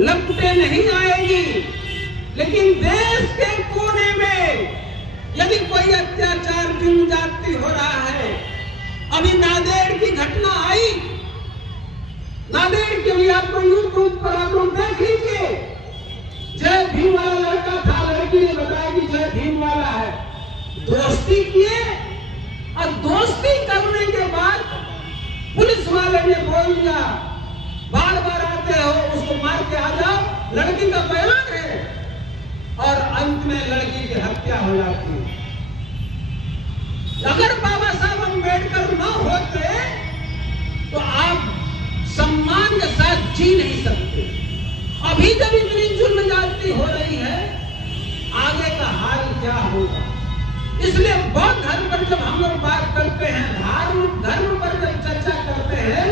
लपटे नहीं आएगी, लेकिन देश के कोने में यदि कोई अत्याचार दिन जाति हो रहा है, अभी नांदेड़ की घटना आई, नांदेड़ के लिए आपको यूट्यूब पर आप लोग देख लीजिए, जय भीम वाला लड़का था, लड़की ने बताया कि जय भीम वाला है, दोस्ती किए और दोस्ती करने के बाद पुलिस वाले ने बोल दिया बार बार आते हो उसको मार के आ जाओ, लड़की का बयान है, और अंत में लड़की की हत्या हो जाती है। अगर बाबा साहब अम्बेडकर न होते तो आप सम्मान के साथ जी नहीं सकते। अभी जब इतनी जुल्म ज्यादती हो रही है, आगे का हाल क्या होगा? इसलिए बौद्ध धर्म पर जब हम लोग बात करते हैं, धर्म पर जब चर्चा करते हैं,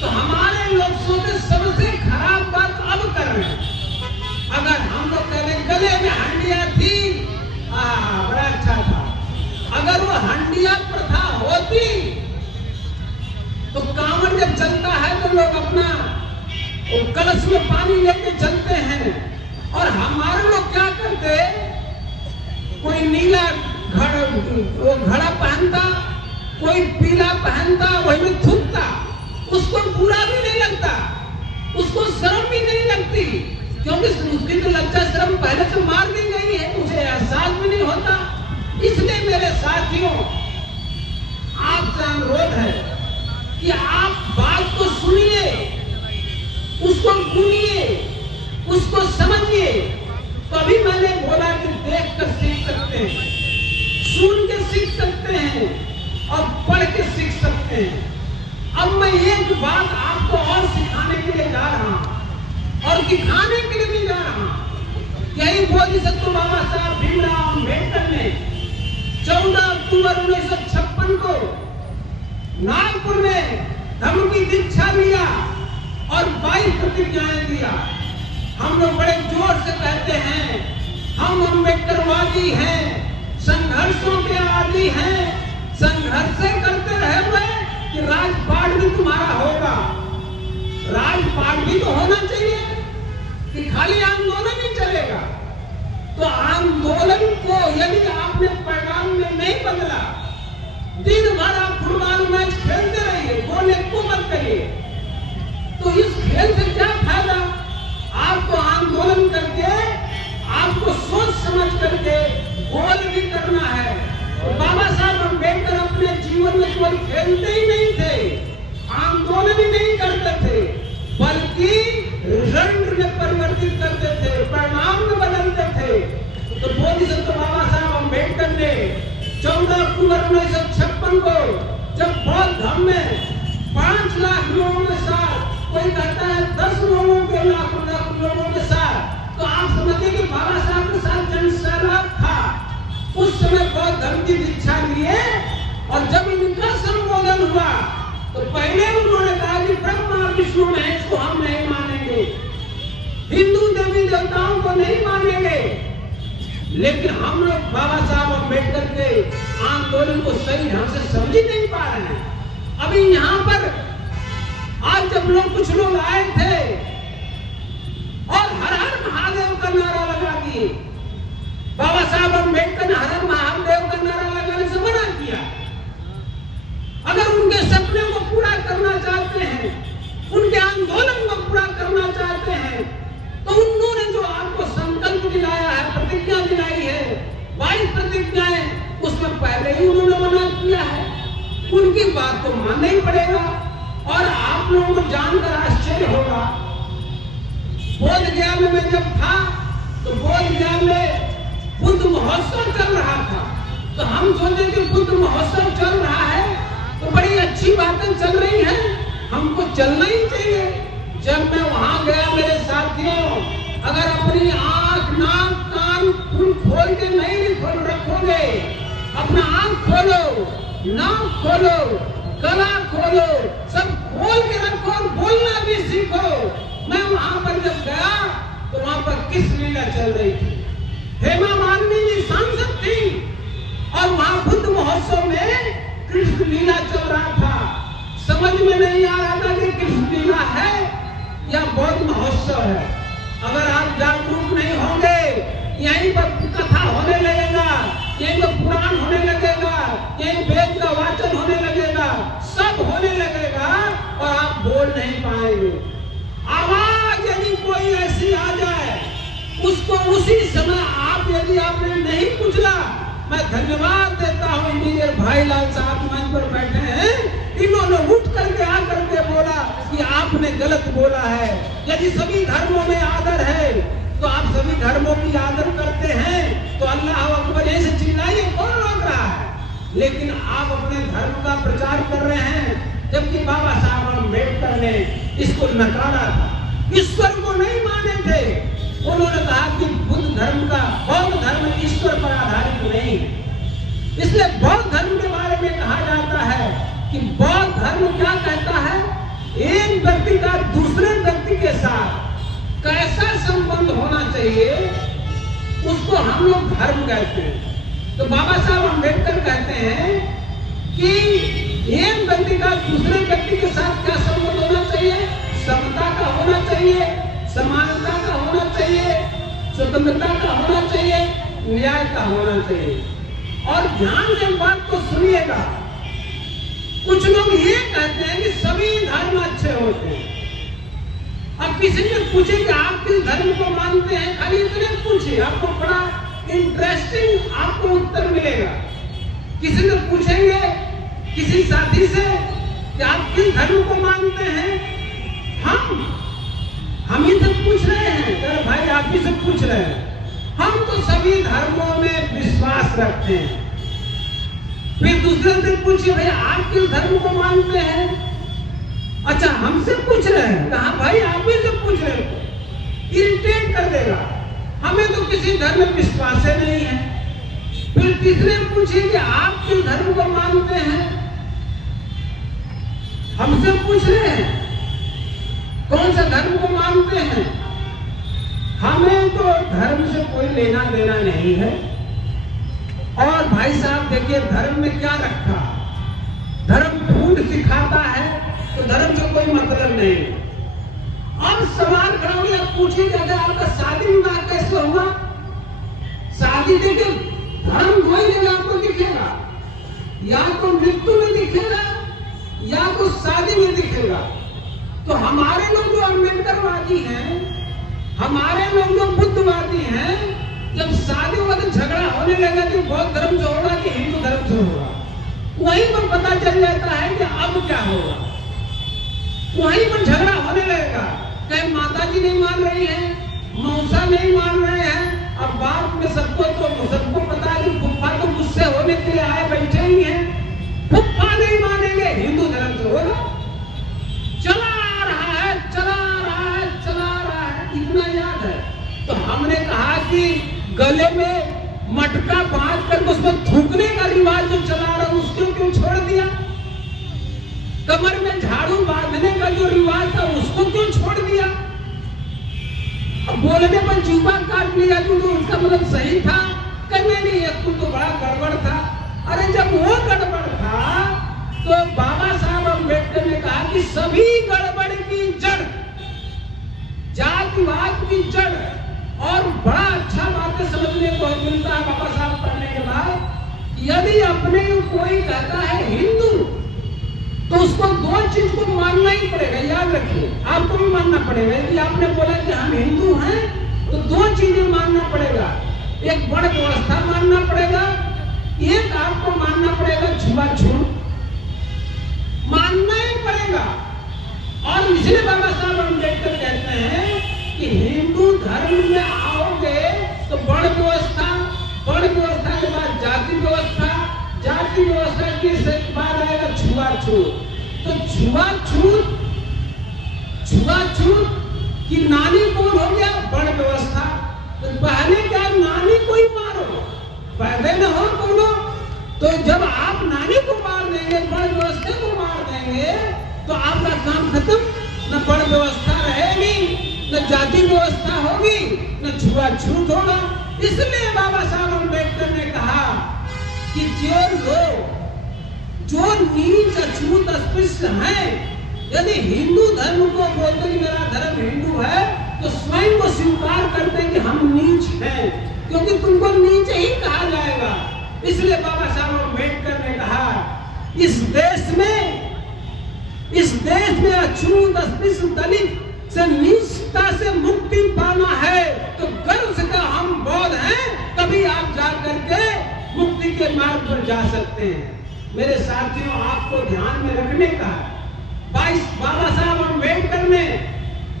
तो हमारे लोग सोचते सबसे खराब बात अब कर रहे हैं। अगर हम लोग कहते गले में हंडिया थी, बड़ा अच्छा था, अगर वो हंडिया प्रथा होती तो कांवड़ जब चलता है तो लोग अपना कलश में पानी लेके चलते हैं, और हमारे लोग क्या करते, कोई नीला घड़ा पहनता, कोई पीला पहनता, वही में थूकता, उसको बुरा भी नहीं लगता, उसको शर्म भी नहीं लगती, क्योंकि उसकी तो लज्जा शर्म पहले से मार दी गई है, उसे एहसास भी नहीं होता। इसलिए मेरे साथियों, आपसे अनुरोध है कि आप बात को सुनिए, उसको सुनिए, उसको समझिए। तभी मैंने बोला कि देख कर सीख सकते हैं, सुन के सीख सकते हैं और पढ़ के सीख सकते हैं। अब मैं एक बात आपको और सिखाने के लिए जा रहा हूं और दिखाने के लिए भी जा रहा हूं। यही बोधिसत्व बाबा साहब भीमराव अम्बेडकर ने 14 अक्टूबर 1956 को नागपुर में धर्म की दीक्षा लिया और 22 प्रतिज्ञाएं दिया। हम लोग बड़े जोर से कहते हैं हम अम्बेडकरवादी हैं, संघर्षों के आदी हैं, संघर्ष करते रहे हुए कि राजपाट भी तुम्हारा होगा। राजपाट भी तो होना चाहिए कि खाली आंदोलन ही चलेगा। तो आंदोलन को यदि आपने पैगाम में नहीं बदला, दिन भर आप फुटबॉल मैच खेलते रहिए, गोले को मत करिए, तो इस खेल से क्या फायदा? आपको आंदोलन करके, आपको सोच समझ करके गोल भी करना है। बाबा साहब अम्बेडकर अपने जीवन में केवल खेलते ही नहीं थे, आंदोलन ही नहीं करते थे, बल्कि रण में परिवर्तित करते थे, परिणाम में बदलते थे। तो बोधिसत्व बाबा साहब अम्बेडकर ने 14 अक्टूबर 1956 को जब बौद्ध धर्म में 5 लाख लोगों के साथ, कोई कहता है 10 लोगों के लाख लोगों के साथ, तो आप समझिए कि बाबा साहब के साथ जनसैलाब था। उस समय बौद्ध धर्म की दीक्षा लिए और जब इनका संबोधन हुआ तो पहले उन्होंने कहा कि ब्रह्मा विष्णु महेश को हम नहीं मानेंगे, हिंदू देवी देवताओं को नहीं मानेंगे। लेकिन हम लोग बाबा साहब अम्बेडकर के आंदोलन को सही ढंग से समझ ही नहीं पा रहे हैं। अभी यहाँ पर आज जब कुछ लोग आए थे और हर हर महादेव का नारा लगा दिए, बाबा साहब अम्बेडकर ने हर हर महादेव का नारा लगाने से मना किया। अगर उनके सपने को पूरा करना चाहते हैं, उनके आंदोलन को पूरा करना चाहते हैं, तो उन्होंने जो आपको संकल्प दिलाया है, प्रतिज्ञा दिलाई है, 22 प्रतिज्ञाएं, उसमें पहले ही उन्होंने मना किया है। उनकी बात तो मानना ही पड़ेगा। और आप लोगों को जानकर आश्चर्य होगा, बोध गया में मैं जब था तो बोध गया में बुद्ध महोत्सव चल रहा था, तो हम सोचे कि बुद्ध महोत्सव चल रहा है तो बड़ी अच्छी बातें चल रही हैं, हमको चलना ही चाहिए। जब मैं वहां गया मेरे साथियों, अगर अपनी आंख नाक कान खोल के नहीं रखोगे, अपना आंख खोलो, नाक खोलो, गला खोलो, सब खोल के रखो और बोलना भी सीखो। मैं वहां पर जब गया तो वहां पर किस लीला चल रही थी? हेमा मालिनी जी सांसद थी और वहां बुद्ध महोत्सव में कृष्ण लीला चल रहा था। समझ में नहीं आ रहा था कि कृष्ण लीला है या बौद्ध महोत्सव है। बोल नहीं पाएंगे। आवाज यदि कोई ऐसी आ जाए, उसको उसी समय आप यदि आपने नहीं कुचला, मैं धन्यवाद देता हूं इंजीनियर भाईलाल साहब मंच पर बैठे हैं, इन्होंने उठ करके आकर के बोला कि आपने गलत बोला है। यदि सभी धर्मों में आदर है तो आप सभी धर्मों की आदर करते हैं तो अल्लाह अकबर ऐसे चिल्लाइए, कौन रोक रहा है? लेकिन आप अपने धर्म का प्रचार कर रहे हैं, जबकि बाबा साहब अम्बेडकर ने इसको नकारा था, ईश्वर को नहीं माने थे। उन्होंने कहा कि बुद्ध धर्म का, बौद्ध धर्म ईश्वर पर आधारित नहीं है। इसलिए बौद्ध धर्म के बारे में कहा जाता है कि बौद्ध धर्म क्या कहता है, एक व्यक्ति का दूसरे व्यक्ति के साथ कैसा संबंध होना चाहिए, उसको हम लोग धर्म कहते हैं। तो बाबा साहब अम्बेडकर कहते हैं कि एक व्यक्ति का दूसरे व्यक्ति के साथ क्या संबंध होना चाहिए, समता का होना चाहिए, समानता का होना चाहिए, स्वतंत्रता का होना चाहिए, न्याय का होना चाहिए। और ध्यान से बात को सुनिएगा, कुछ लोग ये कहते हैं कि सभी धर्म अच्छे होते हैं। अब किसी ने पूछे कि आप किस धर्म को मानते हैं, खाली इतने पूछिए, आपको बड़ा इंटरेस्टिंग आपको उत्तर मिलेगा। किसी ने पूछेंगे किसी साथी से कि आप किस धर्म को मानते हैं, हम ही से पूछ रहे हैं, अरे भाई आप ही से पूछ रहे हैं, हम तो सभी धर्मों में विश्वास रखते हैं। फिर दूसरे से पूछिए भाई आप किस धर्म को मानते हैं, अच्छा हमसे पूछ रहे हैं, कहा भाई आप ही से पूछ रहे हैं, इरिटेट कर देगा, हमें तो किसी धर्म में विश्वास ही नहीं है। फिर तीसरे पूछिए कि आप किस धर्म को मानते हैं, हमसे पूछ रहे हैं कौन सा धर्म को मानते हैं, हमें तो धर्म से कोई लेना देना नहीं है। और भाई साहब देखिए धर्म में क्या रखा, धर्म फूड सिखाता है तो धर्म से कोई मतलब नहीं। अब सवाल खड़ा हो गया, पूछिए अगर आपका शादी विवाह कैसे हुआ, शादी देखिए धर्म दो ही जगह आपको दिखेगा, या तो मृत्यु में दिखेगा या तो शादी में दिखेगा। तो हमारे लोग जो अम्बेडकरवादी हैं, हमारे लोग जो बुद्धवादी हैं, जब शादी हुआ तो झगड़ा होने लगा कि बौद्ध धर्म से होगा कि हिंदू धर्म से होगा, वहीं पर पता चल जाता है कि अब क्या होगा, वहीं पर झगड़ा होने लगेगा। कहीं माता जी नहीं मान रही है, मौसा नहीं मान रहे हैं, अब बाप में सबको पता है कि फुफ्फा तो गुस्से होने के लिए आए बैठे ही हैं, फुफ्फा नहीं मानेंगे, हिंदू धर्म से होगा। चला रहा है, इतना याद है। तो हमने कहा कि गले में मटका बांध कर उसमें थूकने का रिवाज जो चला रहा है उसको क्यों छोड़ दिया, कमर में झाड़ू बांधने का जो रिवाज था उसको क्यों छोड़ दिया। अब बोलने पर जीवा काट लिया तो उसका मतलब सही था, करने नहीं है तो बड़ा गड़बड़ था। अरे जब वो गड़बड़ था तो बाबा साहब अम्बेडकर ने कहा कि सभी गड़बड़ की जड़ जातिवाद की जड़, और बड़ा अच्छा बात समझने को मिलता है बाबा साहब पढ़ने के बाद, यदि अपने कोई कहता है हिंदू तो उसको दो चीज को मानना ही पड़ेगा, याद रखिए, आपको भी मानना पड़ेगा। यदि आपने बोला कि हम हिंदू हैं तो दो चीजें मानना पड़ेगा, एक वर्ण व्यवस्था मानना पड़ेगा, एक आपको मानना पड़ेगा छुआछूत, मानना ही पड़ेगा। और इसलिए बाबा साहब अम्बेडकर कहते हैं कि हिंदू धर्म में आओगे तो वर्ण व्यवस्था, वर्ण व्यवस्था के बाद जाति व्यवस्था, जाति व्यवस्था के बाद आएगा छुआछूत। तो छुआछूत की नानी कौन हो गया, वर्ण व्यवस्था। तो पहले क्या नानी को ही मारो, पैदा न हो कौनो, तो जब आप नानी को मार देंगे, वर्ण व्यवस्था को मार देंगे तो आपका काम खत्म, न वर्ण व्यवस्था रहेगी, न जाति व्यवस्था होगी, न छुआछूत होगा। इसलिए बाबा साहब अम्बेडकर ने कहा कि जो लोग जो नीच अछूत अस्पृश्य हैं, यदि हिंदू धर्म को बोलते कि मेरा धर्म हिंदू है तो स्वयं को स्वीकार करते हैं कि हम नीच हैं, क्योंकि तुमको नीच ही कहा जाएगा। इसलिए बाबा साहब अम्बेडकर ने कहा इस देश में अछूत अस्पृश्य दलित से निष्ठा से मुक्ति पाना है तो गर्व से का हम बौद्ध हैं, तभी आप जा करके मुक्ति के मार्ग पर जा सकते हैं। मेरे साथियों, आपको ध्यान में रखने का 22 बाबा साहब अम्बेडकर ने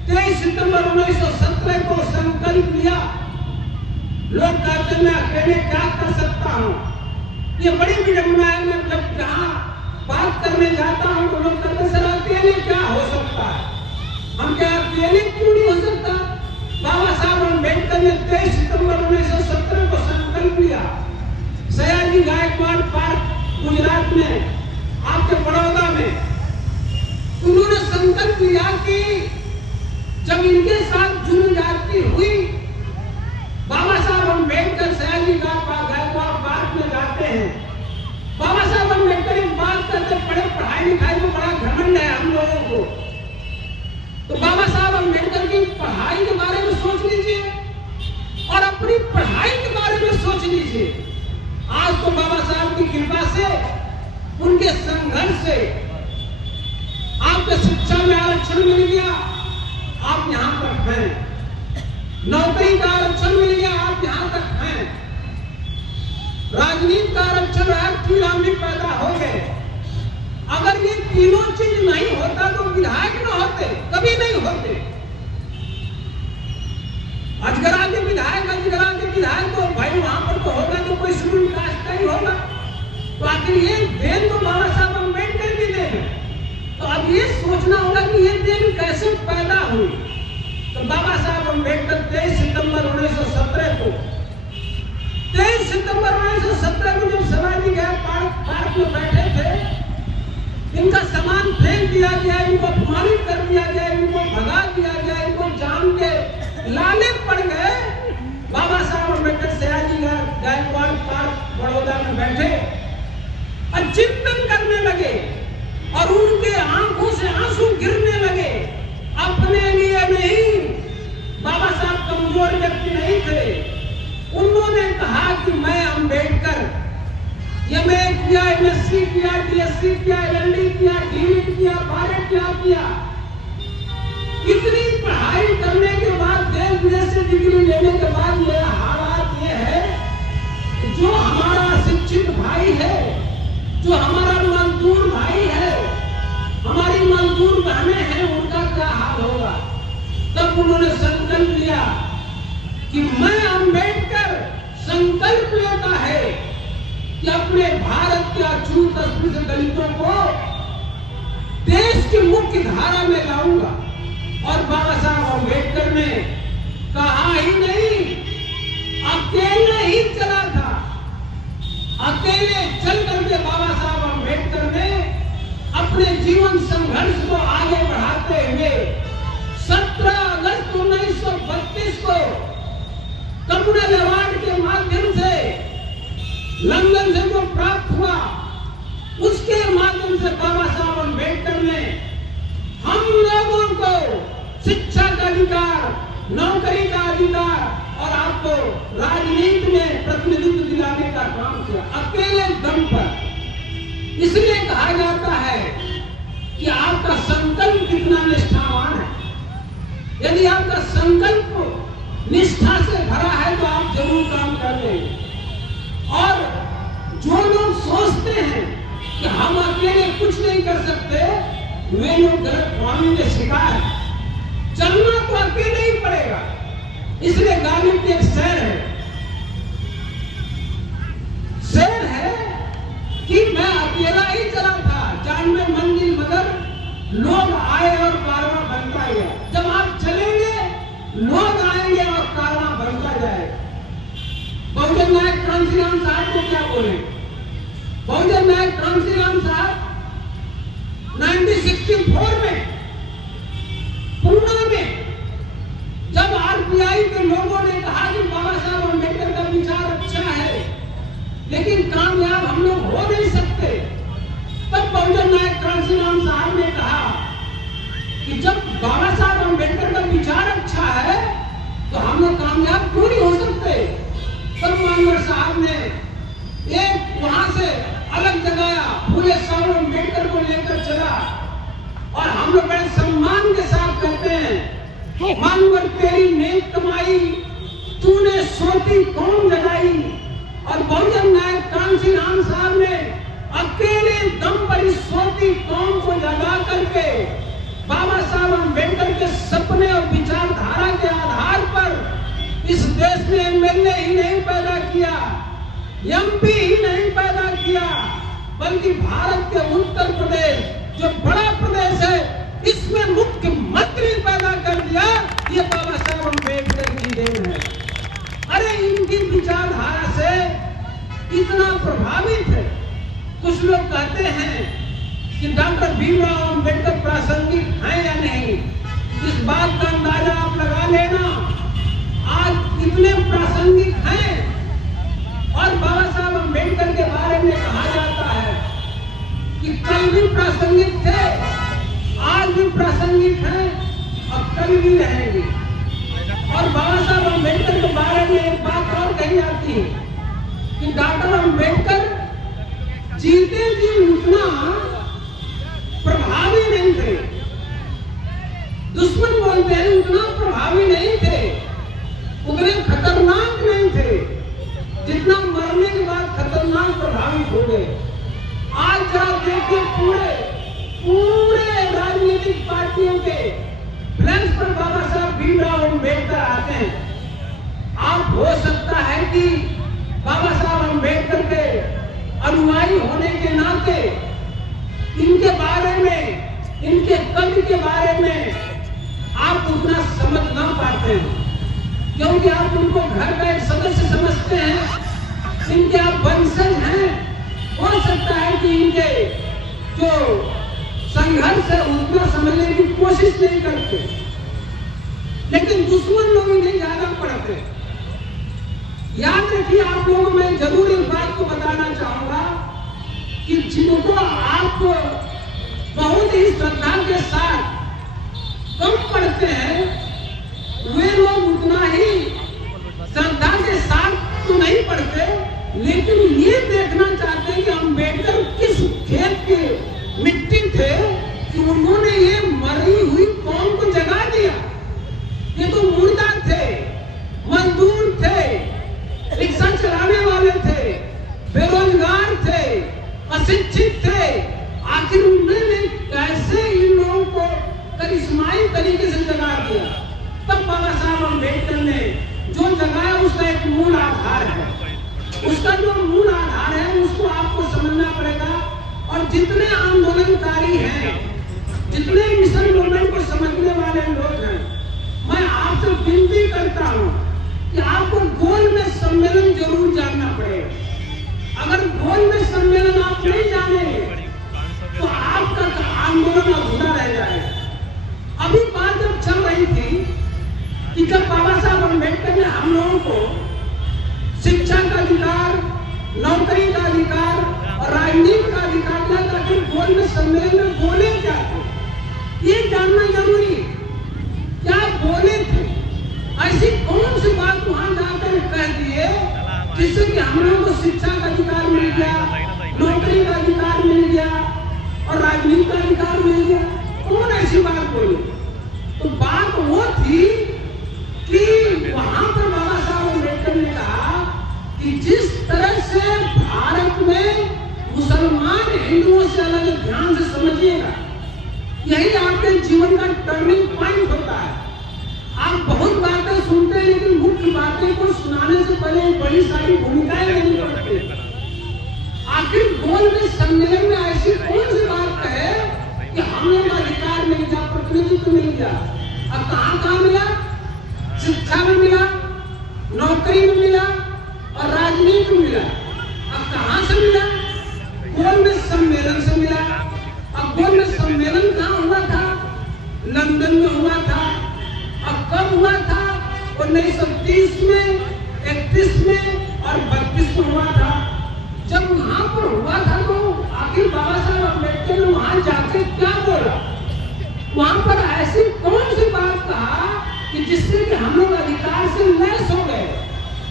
23 सितंबर 1917 को संकल्प लिया। लोग कहते मैं अकेले क्या कर सकता हूँ, ये बड़ी विडंबना है। मैं जब जहाँ बात करने जाता हूँ तो लोग कहते सर अकेले क्या हो सकता है, हम क्या अकेले क्यों नहीं हो सकता। बाबा साहब अम्बेडकर ने 23 सितंबर 1917 को संकल्प लिया। सयाजी गायकवाड़ पार्क गुजरात में, आपके बड़ौदा में, उन्होंने संकल्प लिया कि जब इनके साथ जुल्म जाती हुई, बाबा साहब अम्बेडकर सयाजी गायकवाड़ पार्क में जाते हैं। बाबा साहब अम्बेडकर एक बात करते, बड़े पढ़ाई लिखाई में बड़ा घमंड है हम लोगों को, तो बाबा साहब अम्बेडकर की पढ़ाई के बारे में सोच लीजिए और अपनी पढ़ाई के बारे में सोच लीजिए। आज तो बाबा साहब की कृपा से, उनके संघर्ष से आपको शिक्षा में आरक्षण मिल गया, आप यहां तक हैं। नौकरी का आरक्षण मिल गया, आप यहां तक हैं। राजनीति का आरक्षण राष्ट्रीय पैदा हो गए। अगर ये तीनों चीज नहीं होता तो विधायक न होते, कभी नहीं होते। अजगरा के विधायक तो भाई वहां पर तो होगा तो कोई शेड्यूल कास्ट का ही होगा, तो आखिर ये देन तो बाबा साहब अम्बेडकर की देन है। तो अब ये सोचना होगा कि ये देन कैसे पैदा हुई। तो बाबा साहब अम्बेडकर 23 सितंबर 1917 को 23 सितंबर 1917 को जब सयाजी गायकवाड़ पार्क में बैठे थे, इनका सामान फेंक दिया गया, इनको अपमानित कर दिया गया, इनको भगा दिया गया, इनको जान के लाले पड़ गए। बाबा साहब अम्बेडकर सयाजी गायकवाड़ पार्क बड़ौदा में बैठे और चिंतन करने लगे और उनके आंखों से आंसू गिरने लगे। अपने लिए नहीं, बाबा साहब कमजोर व्यक्ति नहीं थे। उन्होंने कहा कि मैं अम्बेडकर एमए किया, एमएससी किया, डीएससी किया, एलएलडी किया, डीलिट किया, बारेट किया। इतनी पढ़ाई करने के बाद, देश विदेश से डिग्री लेने के बाद मेरा हालात ये है कि जो हमारा शिक्षित भाई है, जो हमारा मजदूर भाई है, हमारी मजदूर बहनें हैं, उनका क्या हाल होगा। तब उन्होंने संकल्प लिया कि मैं अम्बेडकर संकल्प लेता है कि अपने भारत के अछूत अस्पृश्य दलितों को देश की मुख्य धारा में लाऊंगा। और बाबा साहब अम्बेडकर ने कहा ही नहीं, अकेले ही चला था। अकेले चल करके बाबा साहब अम्बेडकर ने अपने जीवन संघर्ष को आगे बढ़ाते हुए 17 अगस्त 1932 को कम्युनल अवार्ड के माध्यम से लंदन से जो प्राप्त हुआ, उसके माध्यम से बाबा साहब अम्बेडकर ने हम लोगों को शिक्षा का अधिकार, नौकरी का अधिकार और आपको राजनीति में प्रतिनिधित्व दिलाने का काम किया, अकेले दम पर। इसलिए कहा जाता है कि आपका संकल्प कितना निष्ठावान है। यदि आपका संकल्प निष्ठा से भरा है तो आप जरूर काम कर लेंगे। और जो लोग सोचते हैं कि हम अकेले कुछ नहीं कर सकते, वे लोग गलत फहमी के शिकार हैं। चलना तो अकेले ही पड़ेगा। इसलिए गालिब की एक शेर है कि मैं अकेला ही चला था, 92 मंजिल मगर लोग आए और कारवां बनता गया। जब आप चलेंगे, लोग आएंगे और कारवां बनता जाएगा। बहुजन नायक कांशीराम साहब को क्या बोले? बहुजन नायक कांशीराम साहब 1964 में पूना में जब आरपीआई के लोगों ने कहा कि बाबा साहब अम्बेडकर का विचार अच्छा है लेकिन कामयाब हम लोग हो नहीं सकते, तब बहुजन नायक कांशीराम साहब ने कहा कि जब बाबा साहब अम्बेडकर का विचार अच्छा है तो हम लोग कामयाब क्यों नहीं हो सकते। तब मानवर साहब ने एक वहां से अलग जगह फूले साहब अम्बेडकर को लेकर चला और हम लोग बड़े सम्मान मानवर तेरी नेक कमाई तूने सोती कौम जगाई। और बहुजन नायक कांसी राम साहब ने अकेले दम पर इस सोती कौम को जगा करके बाबा साहब अम्बेडकर के सपने और विचारधारा के आधार पर इस देश में एमएलए ही नहीं पैदा किया, एमपी ही नहीं पैदा किया, बल्कि भारत के उत्तर प्रदेश जो बड़ा प्रदेश है इसमें मुख्यमंत्री पैदा कर दिया। ये बाबा साहब अम्बेडकर की देन है। अरे इनकी विचारधारा से इतना प्रभावित है। कुछ लोग कहते हैं कि डॉक्टर भीमराव अम्बेडकर प्रासंगिक हैं या नहीं, इस बात का अंदाजा आप लगा लेना। आज इतने प्रासंगिक हैं और बाबा साहब अम्बेडकर के बारे में कहा जाता है कि कल भी प्रासंगिक थे, आज भी प्रासंगिक हैं और कल भी रहेंगे। और बाबा साहब अम्बेडकर के बारे में एक बात और कही जाती है कि डॉक्टर अम्बेडकर जीते जी उतना प्रभावी नहीं थे, दुश्मन बोलते हैं उतना प्रभावी नहीं थे, उतने खतरनाक नहीं थे जितना मरने के बाद खतरनाक प्रभावित हो गए। आज जरा देखिए पूरे राजनीतिक पार्टियों के फ्लैक्स पर बाबा साहब भीमराव अम्बेडकर आते हैं। आप हो सकता है कि बाबा साहब अम्बेडकर के अनुयायी होने के नाते इनके बारे में, इनके कद के बारे में आप उतना समझ ना पाते हैं, क्योंकि आप उनको घर का एक सदस्य समझते हैं, इनके आप वंशज हैं। हो सकता है कि इनके जो संघर्ष है उतना समझने की कोशिश नहीं करते, लेकिन दुश्मन लोग इन्हें ज्यादा पढ़ते। याद रखिए, आप लोगों को मैं जरूर इस बात को बताना चाहूंगा कि जिनको आप बहुत ही श्रद्धा के साथ कम पढ़ते हैं, वे लोग उतना ही श्रद्धा के साथ तो नहीं पढ़ते, लेकिन ये देखना चाहते हैं कि अम्बेडकर किस खेत के मिट्टी थे कि उन्होंने ये मरी हुई कौम को जगा दिया। ये तो मुर्दा थे, मजदूर थे, रिक्शा चलाने वाले थे, बेरोजगार थे, अशिक्षित थे। आखिर उन्होंने कैसे इन लोगों को करिश्माई तरीके से जगा दिया? तब बाबा साहब अम्बेडकर ने जो जगाया उसका एक मूल आधार है। उसका जो मूल आधार है उसको आपको समझना पड़ेगा। और जितने आंदोलनकारी हैं, जितने मिशन मूवमेंट को समझने वाले लोग हैं, मैं आपसे विनती करता हूं कि आपको गोल में सम्मेलन जरूर जानना पड़ेगा। अगर गोल में सम्मेलन आप नहीं जानेंगे तो आपका आंदोलन अधूरा रह जाएगा। अभी बात जब चल रही थी कि जब बाबा साहब अम्बेडकर ने हम लोगों को शिक्षा का अधिकार, नौकरी का अधिकार और राजनीति का अधिकार दिया, ताकि गोल में सम्मेलन में बोले क्या थे ये जानना जरूरी। क्या बोले थे? ऐसी कौन सी बात वहां जाकर कह दिए जिससे कि हम लोगों को शिक्षा का अधिकार मिल गया, नौकरी का अधिकार मिल गया और राजनीति का अधिकार मिल गया? कौन ऐसी बात बोली? तो बात वो थी कि वहां पर बाबा साहब अम्बेडकर ने कहा कि जिस तरह से भारत में मुसलमान हिंदुओं से अलग, ध्यान से समझिएगा, यही आपके जीवन का टर्निंग पॉइंट होता है। आप बहुत बातें सुनते हैं, लेकिन मुख्य बातें को सुनाने से पहले बड़ी सारी भूमिकाएं लेनी पड़ती है। आखिर गोल में सम्मेलन में ऐसी कौन सी बात कहे कि हम लोग अधिकार मिल गया, प्रतिनिधित्व मिल गया? अब कहाँ मिला? शिक्षा में मिला, नौकरी में मिला और राजनीति में मिला। अब कहां से मिला? गोल में सम्मेलन से मिला। अब गोल में सम्मेलन कहां हुआ था? लंदन में हुआ था। अब कब हुआ था? 1930 में, 31 में और 32 में हुआ था। जब वहां पर हुआ था तो आखिर बाबा साहब अम्बेडकर ने वहां जाके क्या बोला? वहां पर ऐसी कौन सी बात कहा कि जिससे कि हम लोग अधिकार से लैस हो गए?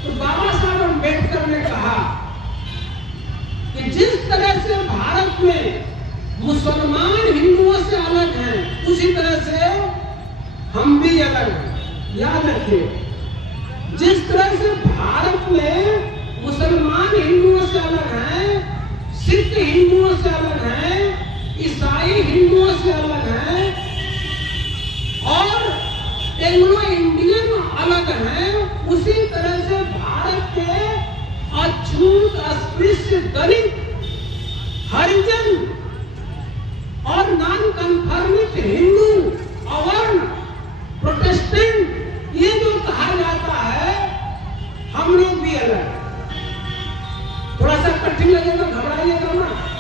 तो बाबा साहब अम्बेडकर ने कहा कि जिस तरह से भारत में मुसलमान हिंदुओं से अलग हैं, उसी तरह से हम भी अलग हैं। याद रखिए, जिस तरह से भारत में मुसलमान हिंदुओं से अलग हैं, सिख हिंदुओं से अलग हैं, ईसाई हिंदुओं से अलग हैं और एंग्लो इंडियन अलग हैं, उसी तरह से भारत के अछूत अस्पृश्य दलित हरिजन